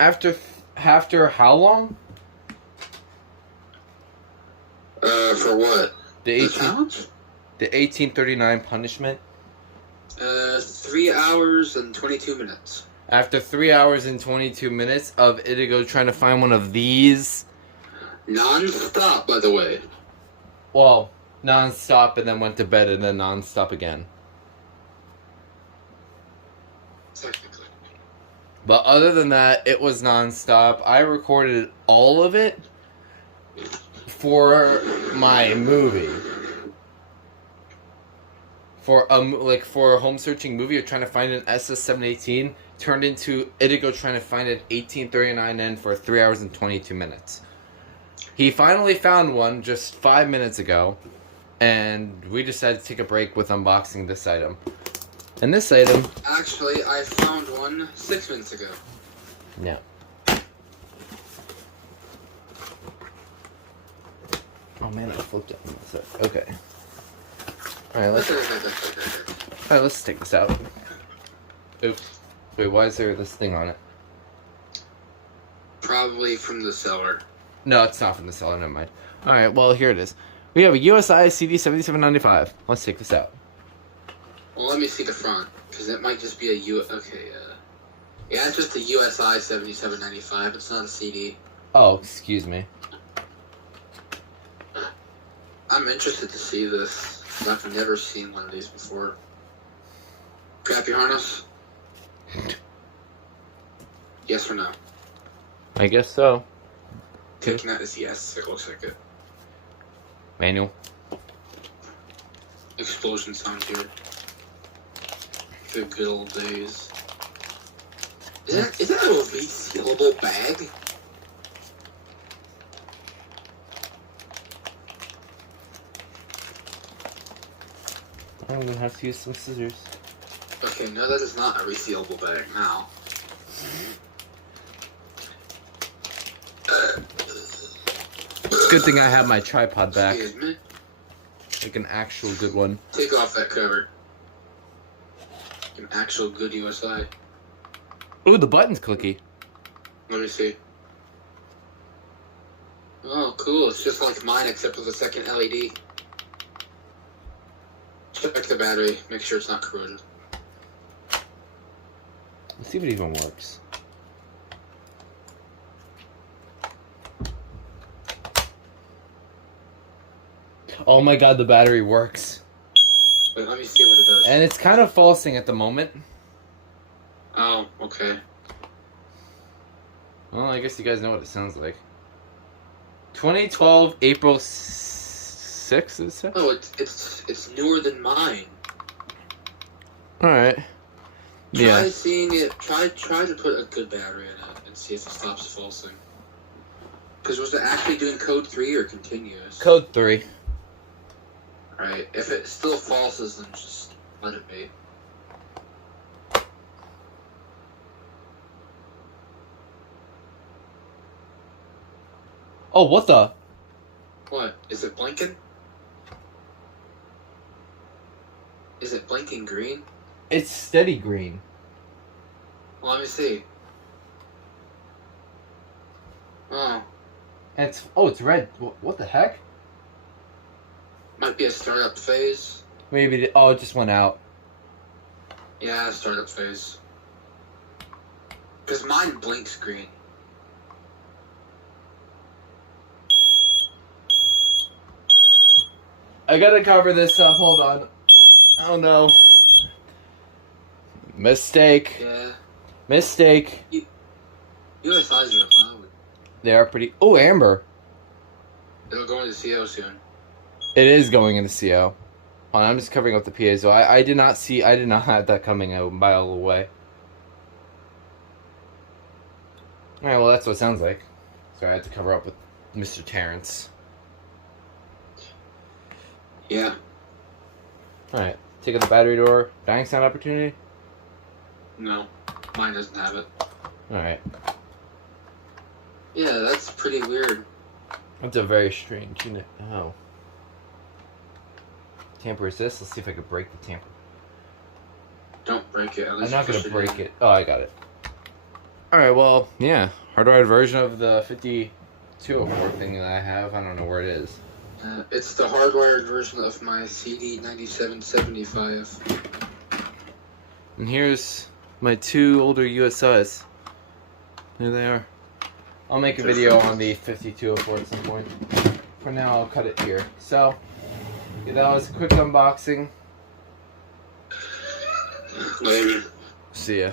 After how long? For what? The The 18 challenge? the 1839 punishment. 3 hours and 22 minutes. After 3 hours and 22 minutes of Itigo trying to find one of these, Non-stop, by the way. well, non-stop, and then went to bed, and then non-stop again. Technically. But other than that, it was non-stop. I recorded all of it for my movie. For a home searching movie, or trying to find an SS718, turned into Itigo trying to find an 1839N for 3 hours and 22 minutes. He finally found one just 5 minutes ago, and we decided to take a break with unboxing this item. And this item... Actually, I found one 6 minutes ago. No. Oh man, I flipped it. Okay. Alright, let's take this out. Oops. Wait, why is there this thing on it? Probably from the seller. No, it's not from the seller, never mind. Alright, well, here it is. We have a USI CD7795. Let's take this out. Well, let me see the front, because it might just be a yeah, it's just a USI 7795. It's not a CD. Oh, excuse me. I'm interested to see this. I've never seen one of these before. Grab your harness? Yes or no? I guess so. Taking that as yes. It looks like it. Manual. Explosion sound here. The good old days. Is that a resealable bag? I'm gonna have to use some scissors. Okay, no, that is not a resealable bag now. It's a good thing I have my tripod back. Excuse me. Like an actual good one. Take off that cover. An actual good USI. Ooh, the button's clicky. Let me see. Oh, cool. It's just like mine, except with a second LED. Check the battery. Make sure it's not corroded. Let's see if it even works. Oh my god, the battery works. Wait, let me see what it does. And it's kind of falsing at the moment. Oh, okay. Well, I guess you guys know what it sounds like. 2012, April 6th, is it? Oh, it's newer than mine. Alright. Try seeing it. Try to put a good battery in it and see if it stops falsing. Because was it actually doing code 3 or continuous? Code 3. Alright, if it still falses, then just let it be. Oh, what the? What? Is it blinking? Is it blinking green? It's steady green. Well, let me see. Oh. And it's red. What the heck? Might be a startup phase. Maybe it just went out. Yeah, startup phase. Because mine blinks green. I gotta cover this up, hold on. Oh no. Mistake. Yeah. Mistake. USIs are loud. They are pretty... Oh, amber. It'll go into CO soon. It is going into CO. Oh, I'm just covering up the piezo. I did not have that coming a mile away. Alright, well that's what it sounds like. So I had to cover up with Mr. Terrence. Yeah. Alright, taking the battery door. Dying sound opportunity? No. Mine doesn't have it. Alright. Yeah, that's pretty weird. That's a very strange unit. Oh. Tamper resist? Let's see if I can break the tamper. Don't break it. At I'm least not push gonna it break in. it. Oh, I got it. Alright, well, yeah. Hardwired version of the 5204 thing that I have. I don't know where it is. It's the hardwired version of my CD9775. And here's my 2 older USIs. There they are. I'll make a video on the 5204 at some point. For now, I'll cut it here. So, yeah, that was a quick unboxing. Later. See ya.